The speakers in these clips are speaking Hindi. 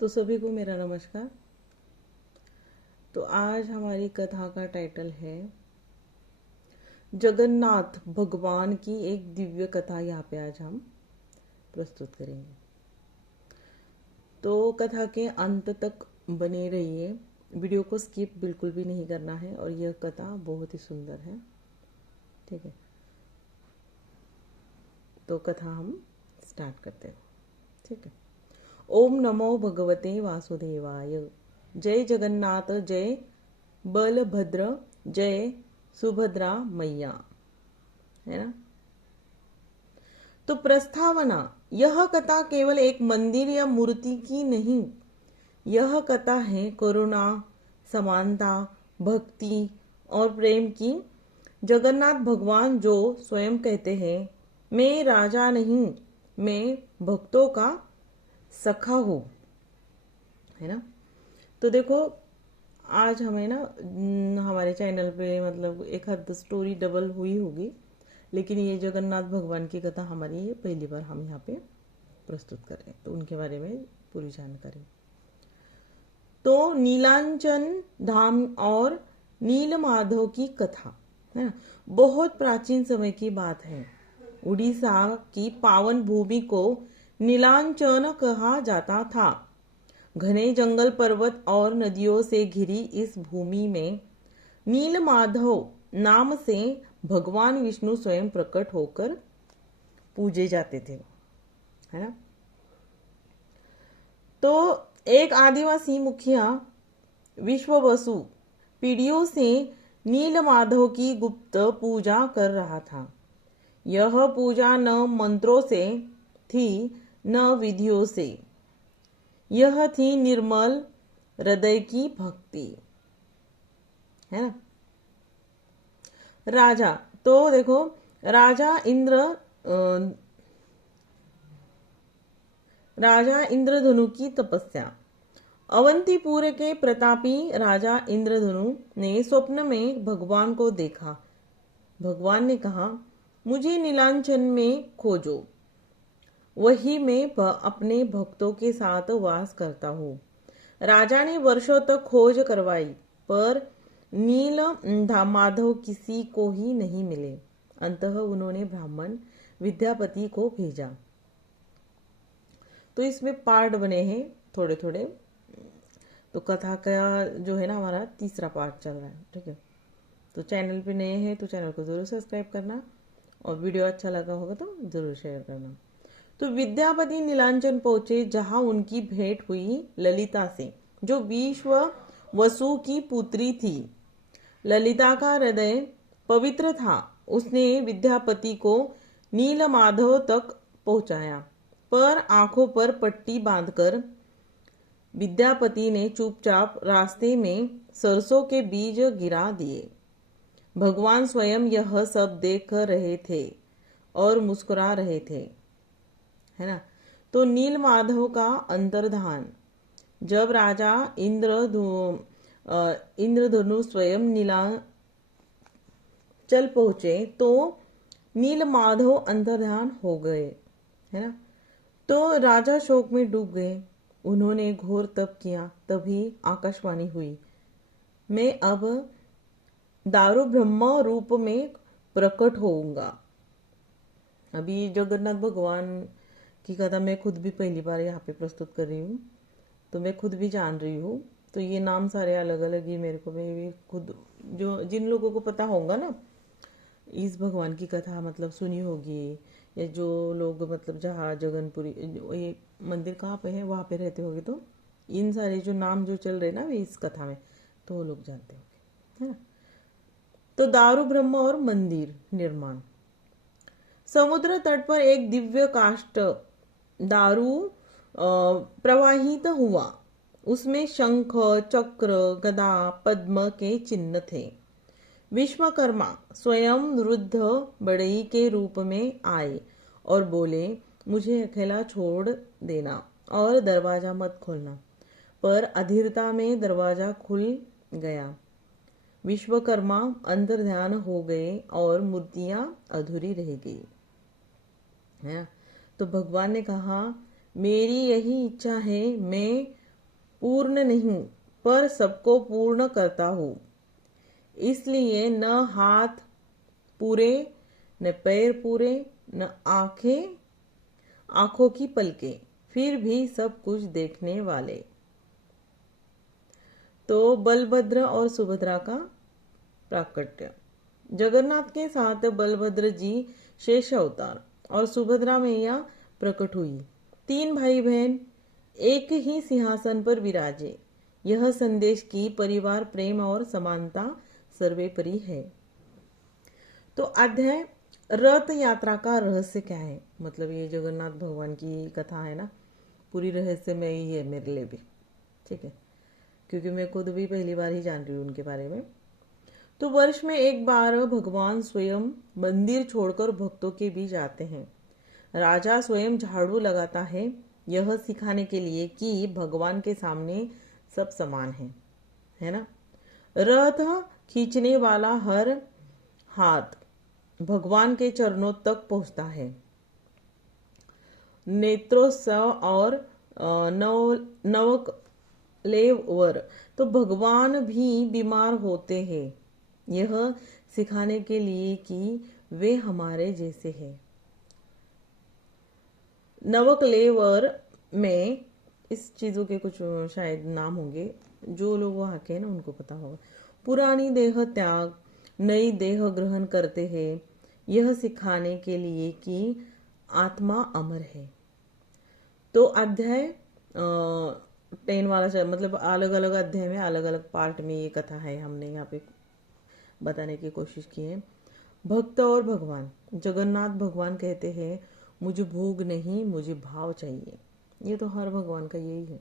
तो सभी को मेरा नमस्कार। तो आज हमारी कथा का टाइटल है जगन्नाथ भगवान की एक दिव्य कथा। यहाँ पे आज हम प्रस्तुत करेंगे, तो कथा के अंत तक बने रहिए। वीडियो को स्किप बिल्कुल भी नहीं करना है और यह कथा बहुत ही सुंदर है। ठीक है, तो कथा हम स्टार्ट करते हैं। ठीक है। ओम नमो भगवते वासुदेवाय। जय जगन्नाथ, जय बलभद्र, जय सुभद्रा मैया। है ना। तो प्रस्तावना, यह कथा केवल एक मंदिर या मूर्ति की नहीं, यह कथा है करुणा, समानता, भक्ति और प्रेम की। जगन्नाथ भगवान जो स्वयं कहते हैं, मैं राजा नहीं, मैं भक्तों का सखा हूँ। है ना। तो देखो, आज हमें ना हमारे चैनल पे मतलब एक हद स्टोरी डबल हुई होगी, लेकिन ये जगन्नाथ भगवान की कथा हमारी ये पहली बार हम यहाँ पे प्रस्तुत कर रहे हैं, तो उनके बारे में पूरी जानकारी। तो नीलांचन धाम और नीलमाधव की कथा है ना, बहुत प्राचीन समय की बात है। उड़ीसा की पावन भूमि को नीलांचन कहा जाता था। घने जंगल, पर्वत और नदियों से घिरी इस भूमि में नीलमाधव नाम से भगवान विष्णु स्वयं प्रकट होकर पूजे जाते थे। है ना। तो एक आदिवासी मुखिया विश्ववसु पीढ़ियों से नीलमाधव की गुप्त पूजा कर रहा था। यह पूजा न मंत्रों से थी न विधियों से, यह थी निर्मल हृदय की भक्ति। है ना। राजा, तो देखो, राजा इंद्रधनु की तपस्या। अवंतीपुर के प्रतापी राजा इंद्रधनु ने स्वप्न में भगवान को देखा। भगवान ने कहा, मुझे नीलांचन में खोजो, वही मैं अपने भक्तों के साथ वास करता हूँ। राजा ने वर्षों तक खोज करवाई, पर नील माधव किसी को ही नहीं मिले। अंततः उन्होंने ब्राह्मण विद्यापति को भेजा। तो इसमें पार्ट बने हैं थोड़े थोड़े। तो कथा का जो है ना, हमारा तीसरा पार्ट चल रहा है। ठीक है। तो चैनल पे नए हैं तो चैनल को जरूर सब्सक्राइब करना, और वीडियो अच्छा लगा होगा तो जरूर शेयर करना। तो विद्यापति नीलांचन पहुंचे, जहां उनकी भेंट हुई ललिता से, जो विश्व वसु की पुत्री थी। ललिता का हृदय पवित्र था। उसने विद्यापति को नीलमाधव तक पहुंचाया, पर आंखों पर पट्टी बांधकर विद्यापति ने चुपचाप रास्ते में सरसों के बीज गिरा दिए। भगवान स्वयं यह सब देख रहे थे और मुस्कुरा रहे थे। है ना। तो नीलमाधव का अंतर्धान। जब राजा इंद्रधनु स्वयं चल पहुंचे तो नीलमाधव अंतर्धान हो गए। है ना। तो राजा शोक में डूब गए। उन्होंने घोर तप किया। तभी आकाशवाणी हुई, मैं अब दारू ब्रह्म रूप में प्रकट होऊंगा। अभी जगन्नाथ भगवान की कथा मैं खुद भी पहली बार यहाँ पे प्रस्तुत कर रही हूँ, तो मैं खुद भी जान रही हूँ। तो ये नाम सारे अलग अलग ही मेरे को, मैं भी खुद, जो जिन लोगों को पता होगा ना इस भगवान की कथा, मतलब सुनी होगी, या जो लोग मतलब जहाँ जगनपुरी, ये मंदिर कहाँ पे है वहाँ पे रहते होंगे, तो इन सारे जो नाम जो चल रहे ना इस कथा में, तो वो लोग जानते होंगे। है ना। तो दारू ब्रह्म और मंदिर निर्माण। समुद्र तट पर एक दिव्य काष्ठ दारू प्रवाहित हुआ। उसमें शंख, चक्र, गदा, पद्म के चिन्ह थे। विश्वकर्मा स्वयं रुद्ध बढ़ई के रूप में आए और बोले, मुझे अकेला छोड़ देना और दरवाजा मत खोलना। पर अधीरता में दरवाजा खुल गया। विश्वकर्मा अंतर्ध्यान हो गए और मूर्तियां अधूरी रह गई। है। तो भगवान ने कहा, मेरी यही इच्छा है, मैं पूर्ण नहीं पर सबको पूर्ण करता हूँ। इसलिए न हाथ पूरे, न पैर पूरे, न आंखों की पलकें, फिर भी सब कुछ देखने वाले। तो बलभद्र और सुभद्रा का प्राकट्य। जगन्नाथ के साथ बलभद्र जी शेष अवतार और सुभद्रा मैया प्रकट हुई। तीन भाई बहन एक ही सिंहासन पर विराजे। यह संदेश की परिवार प्रेम और समानता सर्वोपरि है। तो अध्याय रथ यात्रा का रहस्य क्या है? मतलब ये जगन्नाथ भगवान की कथा है ना, पूरी रहस्यमय ही है मेरे लिए भी, ठीक है, क्योंकि मैं खुद भी पहली बार ही जान रही हूँ उनके बारे में। तो वर्ष में एक बार भगवान स्वयं मंदिर छोड़कर भक्तों के बीच आते हैं। राजा स्वयं झाड़ू लगाता है, यह सिखाने के लिए कि भगवान के सामने सब समान है ना। रथ खींचने वाला हर हाथ भगवान के चरणों तक पहुंचता है। नेत्रोत्सव और नवकलेवर तो भगवान भी बीमार होते हैं, यह सिखाने के लिए कि वे हमारे जैसे हैं। नवकलेवर में इस चीज़ों के कुछ शायद नाम होंगे, जो लोग वहाँ के हैं ना उनको पता होगा। पुरानी देह त्याग नई देह ग्रहण करते हैं, यह सिखाने के लिए कि आत्मा अमर है। तो अध्याय 10 वाला मतलब अलग अलग अध्याय में अलग अलग पार्ट में ये कथा है, हमने यहाँ पे बताने की कोशिश की है। भक्त और भगवान। जगन्नाथ भगवान कहते हैं, मुझे भोग नहीं, मुझे भाव चाहिए। ये तो हर भगवान का यही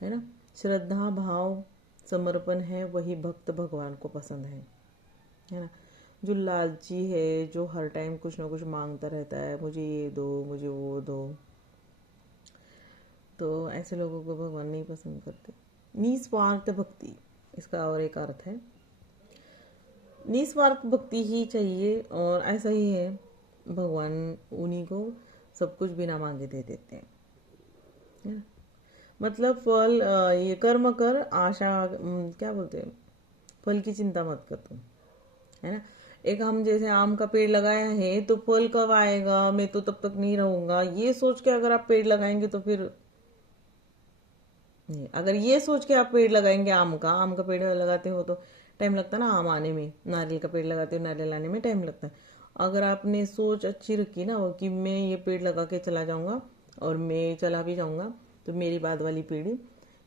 है ना। श्रद्धा भाव समर्पण है, वही भक्त भगवान को पसंद है ना। जो लालची है, जो हर टाइम कुछ ना कुछ मांगता रहता है, मुझे ये दो, मुझे वो दो, तो ऐसे लोगों को भगवान नहीं पसंद करते। निस्वार्थ भक्ति, इसका और एक अर्थ है, निस्वार्थ भक्ति ही चाहिए, और ऐसा ही है, भगवान उन्हीं को सब कुछ बिना मांगे दे देते हैं, है ना। मतलब फल ये कर्म कर, आशा क्या बोलते हैं, फल की चिंता मत कर तुम, है ना। एक हम जैसे आम का पेड़ लगाया है, तो फल कब आएगा, मैं तो तब तक नहीं रहूंगा, ये सोच के अगर आप पेड़ लगाएंगे तो फिर नहीं। अगर ये सोच के आप पेड़ लगाएंगे, आम का पेड़ लगाते हो तो टाइम लगता है ना आम आने में, नारियल का पेड़ लगाते हो नारियल आने में टाइम लगता है। अगर आपने सोच अच्छी रखी ना कि मैं ये पेड़ लगा के चला जाऊंगा और मैं चला भी जाऊंगा, तो मेरी बाद वाली पीढ़ी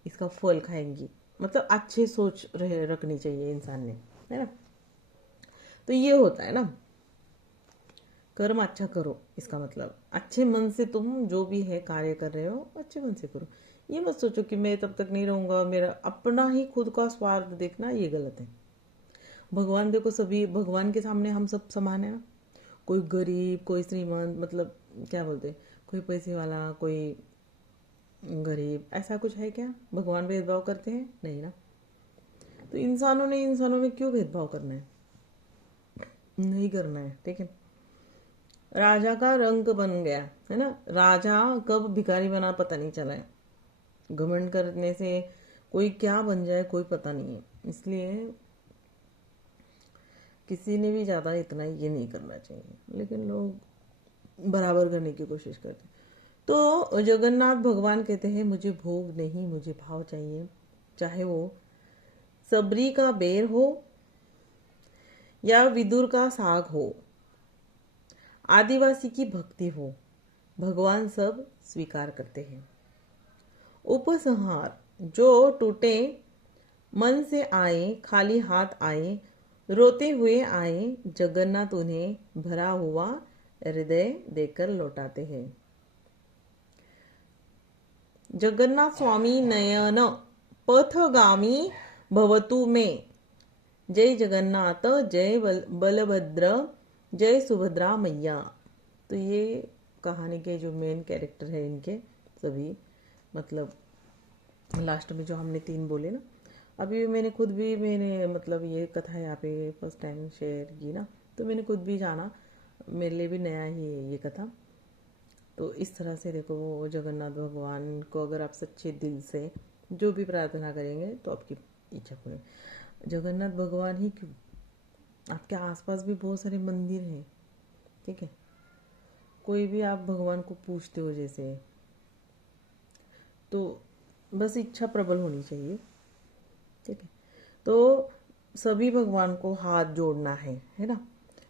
इसका फल खाएंगी, मतलब अच्छे सोच रखनी चाहिए इंसान ने, है ना। तो ये होता है ना, कर्म अच्छा करो, इसका मतलब अच्छे मन से तुम जो भी है कार्य कर रहे हो अच्छे मन से करो। ये मत सोचो कि मैं तब तक नहीं रहूंगा, मेरा अपना ही खुद का स्वार्थ देखना, ये गलत है। भगवान देखो, सभी भगवान के सामने हम सब समान है ना। कोई गरीब, कोई श्रीमंत, मतलब क्या बोलते हैं, कोई पैसे वाला, कोई गरीब, ऐसा कुछ है क्या? भगवान भेदभाव करते हैं? नहीं ना। तो इंसानों में क्यों भेदभाव करना है? नहीं करना है, ठीक है। राजा का रंक बन गया, है ना। राजा कब भिखारी बना पता नहीं चला है। घमंड करने से कोई क्या बन जाए कोई पता नहीं है, इसलिए किसी ने भी ज़्यादा इतना ये नहीं करना चाहिए, लेकिन लोग बराबर करने की कोशिश करते हैं। तो जगन्नाथ भगवान कहते हैं, मुझे भोग नहीं, मुझे भाव चाहिए, चाहे वो सबरी का बेर हो या विदुर का साग हो, आदिवासी की भक्ति हो, भगवान सब स्वीकार करते हैं। उपसंहार, जो टूटे मन से आए, खाली हाथ आए, रोते हुए आए, जगन्नाथ उन्हें भरा हुआ हृदय देकर लौटाते हैं। जगन्नाथ स्वामी नयन पथगामी भवतु में। जय जगन्नाथ, जय बलभद्र, जय सुभद्रा मैया। तो ये कहानी के जो मेन कैरेक्टर है इनके सभी, मतलब लास्ट में जो हमने 3 बोले ना, अभी मैंने खुद भी मतलब ये कथा यहाँ पे फर्स्ट टाइम शेयर की ना, तो मैंने खुद भी जाना, मेरे लिए भी नया ही है ये कथा। तो इस तरह से देखो, वो जगन्नाथ भगवान को अगर आप सच्चे दिल से जो भी प्रार्थना करेंगे तो आपकी इच्छा पूरी। जगन्नाथ भगवान ही क्यों, आपके आसपास भी बहुत सारे मंदिर हैं, ठीक है। कोई भी आप भगवान को पूछते हो जैसे, तो बस इच्छा प्रबल होनी चाहिए, ठीक है। तो सभी भगवान को हाथ जोड़ना है ना,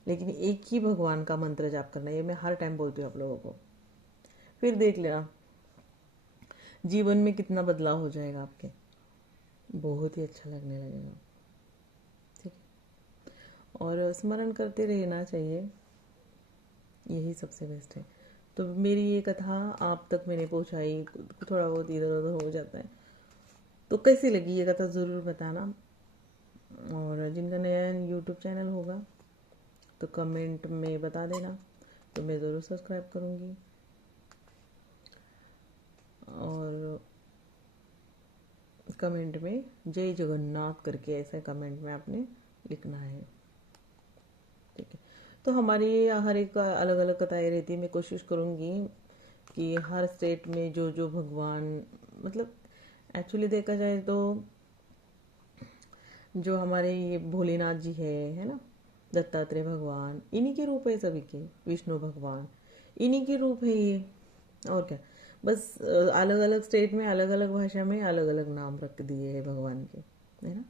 लेकिन एक ही भगवान का मंत्र जाप करना है। ये मैं हर टाइम बोलती हूँ आप लोगों को। फिर देख लेना जीवन में कितना बदलाव हो जाएगा आपके, बहुत ही अच्छा लगने लगेगा, ठीक है। और स्मरण करते रहना चाहिए, यही सबसे बेस्ट है। तो मेरी ये कथा आप तक मैंने पहुंचाई, थोड़ा बहुत इधर उधर हो जाता है, तो कैसी लगी ये कथा ज़रूर बताना। और जिनका नया यूट्यूब चैनल होगा तो कमेंट में बता देना, तो मैं ज़रूर सब्सक्राइब करूँगी। और कमेंट में जय जगन्नाथ करके ऐसे कमेंट में आपने लिखना है, ठीक है। तो हमारी हर एक अलग अलग कथाएँ रहती है। मैं कोशिश करूँगी कि हर स्टेट में जो जो भगवान, मतलब एक्चुअली देखा जाए तो जो हमारे ये भोलेनाथ जी है ना, दत्तात्रेय भगवान, इन्हीं के रूप है सभी के, विष्णु भगवान इन्हीं के रूप है ये, और क्या। बस अलग अलग स्टेट में अलग अलग भाषा में अलग अलग नाम रख दिए हैं भगवान के, है ना।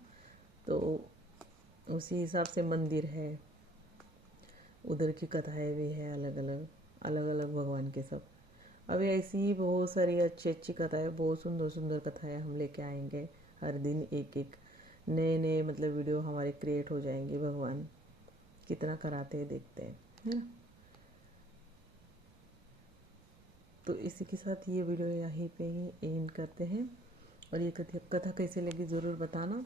तो उसी हिसाब से मंदिर है, उधर की कथाएं भी है अलग अलग, अलग अलग भगवान के सब। अभी ऐसी ही बहुत सारी अच्छी अच्छी कथाएं, बहुत सुंदर सुंदर कथाएं हम लेके आएंगे। हर दिन एक एक नए नए मतलब वीडियो हमारे क्रिएट हो जाएंगे। भगवान कितना कराते हैं देखते हैं, है ना। तो इसी के साथ ये वीडियो यहीं पे ही एंड करते हैं। और ये कथा कैसे लगी ज़रूर बताना।